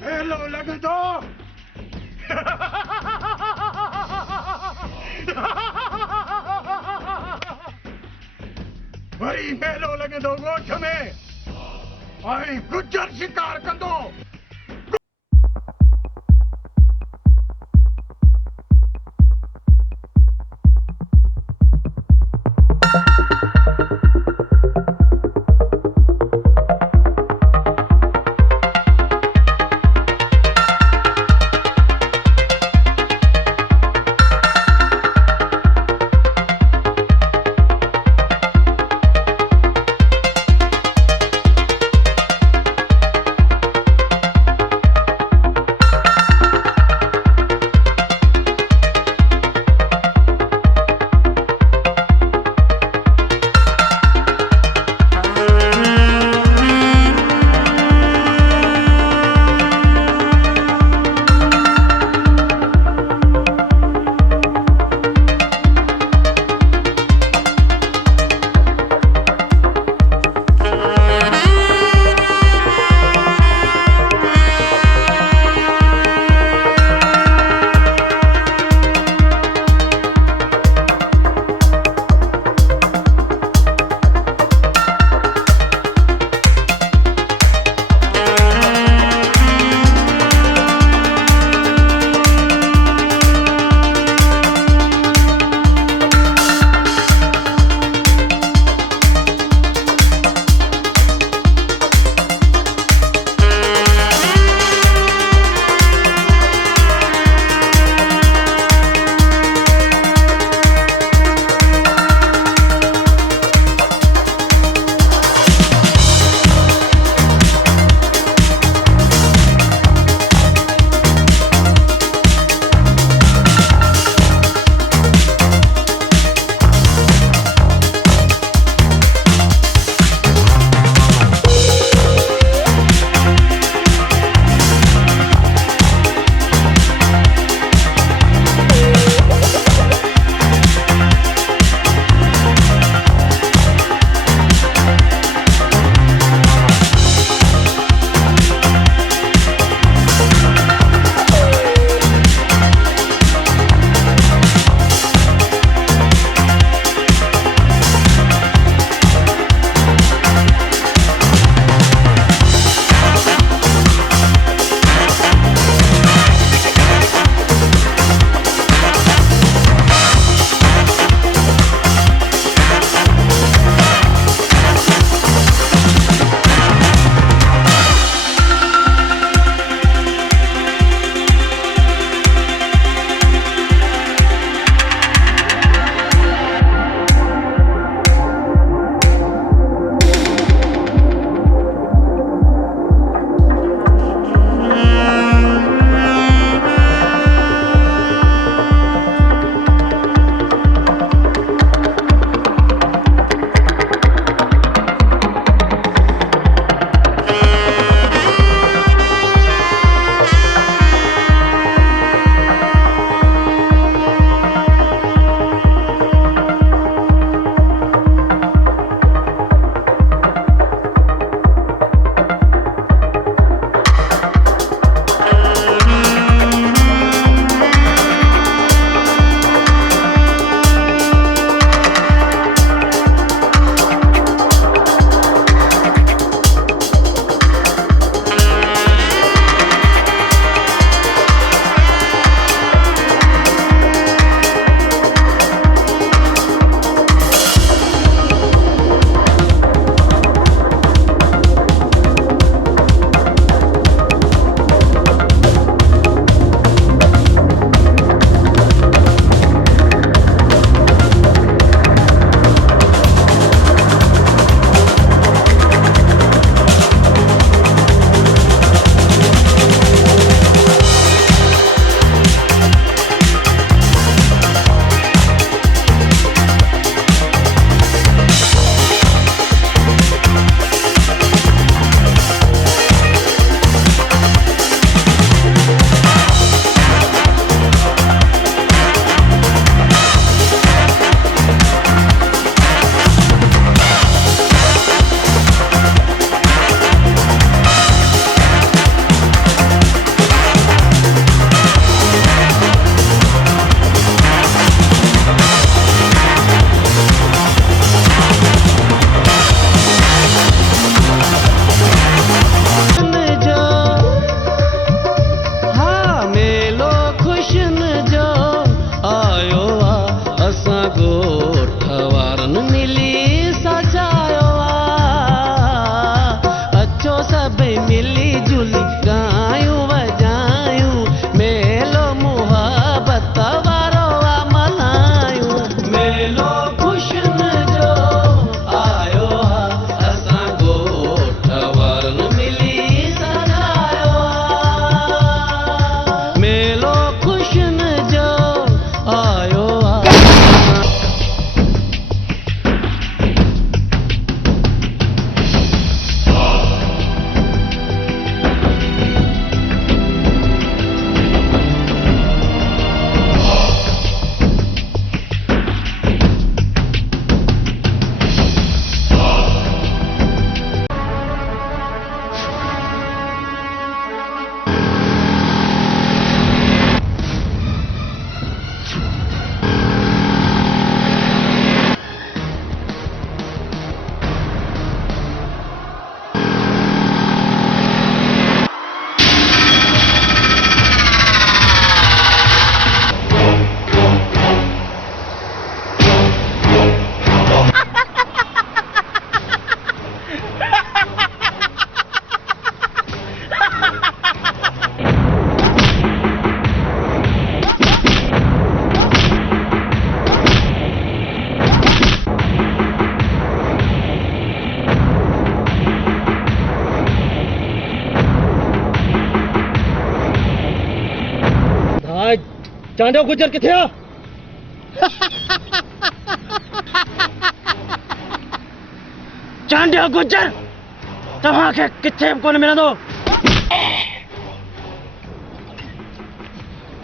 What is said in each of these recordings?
Melo लगंदो worry मेलो लगंदो ॻोठ में ऐं गुजर शिकार कंदो चांडियो गुजर किथे आ? चांडियो गुजर तव्हां खे किथे बि कोन मिलंदो।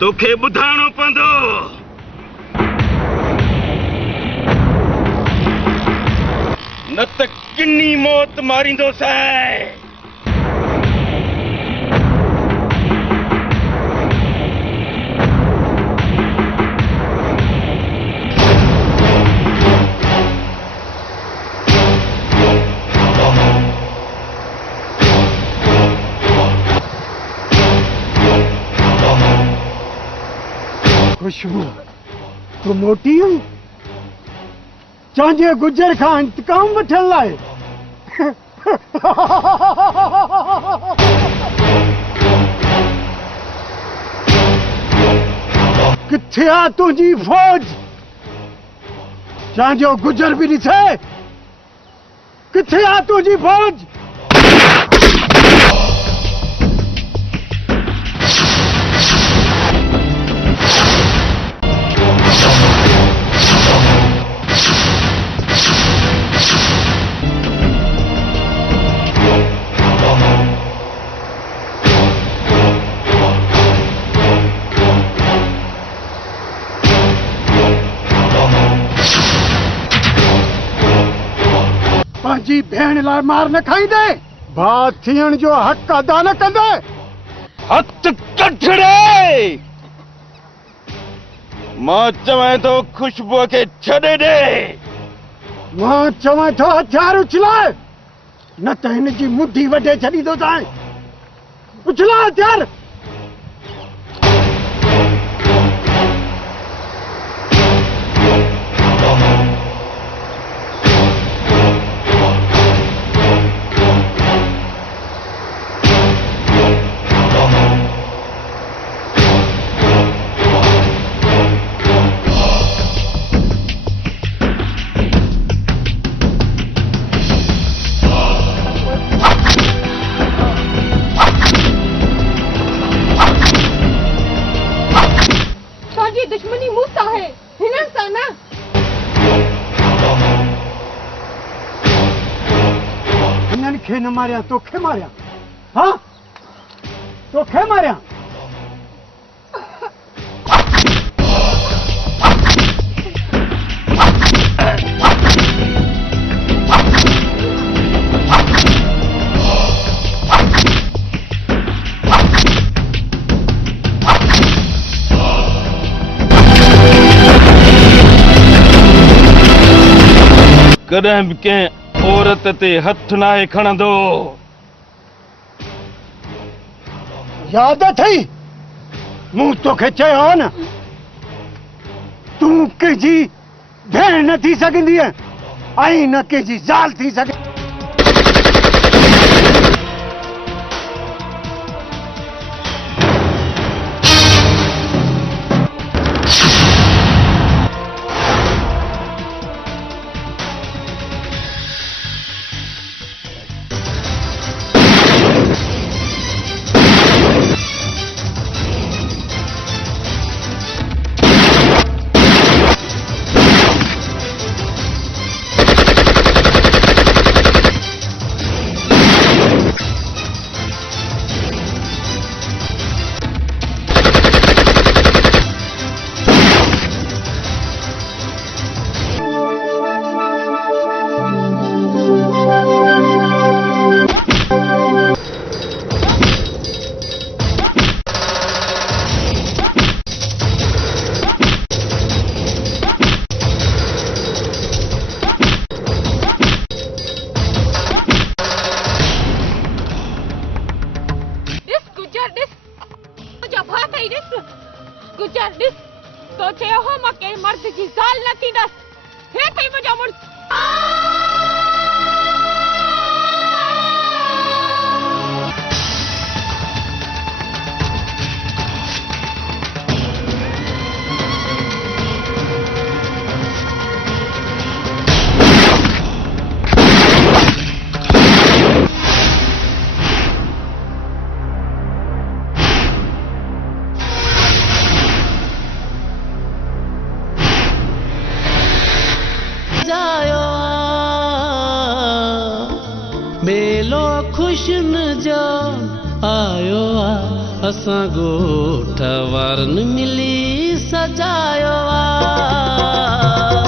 तोखे ॿुधाइणो पवंदो। न त किन्नी मौत मारींदोसीं। खुशबू तू मोटी हुई चांडियो गुजर खां इंतकाम वठण लाइ। किथे आ तुंहिंजी फौज? चांडियो गुजर भी ॾिसे किथे आ तुंहिंजी फौज? पंहिंजी भेण लाइ मार न खाईंदे, भाउ थियण जो हक़ अदा न कंदे। हथ कढड़े। मां चवां थो खुशबूअ खे छॾे ॾे। मां चवां थो हथियार उछलाए, न त हिन जी मुठी वढे छॾींदोसांइ। उछला हथियार। दुश्मनी मुझसे है, हिनन सा ना। हिनन खे न मारिया तोखे मारिया। हाँ तोखे मारिया। कॾहिं बि कंहिं औरत ते हथ नाहे खणंदो। याद अथई मूं तोखे चयो हो न, तूं कंहिंजी भेण न थी सघंदी ऐं न कंहिंजी ज़ाल थी सघे। खुशन जो आयो आ असां गोठ वारन मिली सजायो आ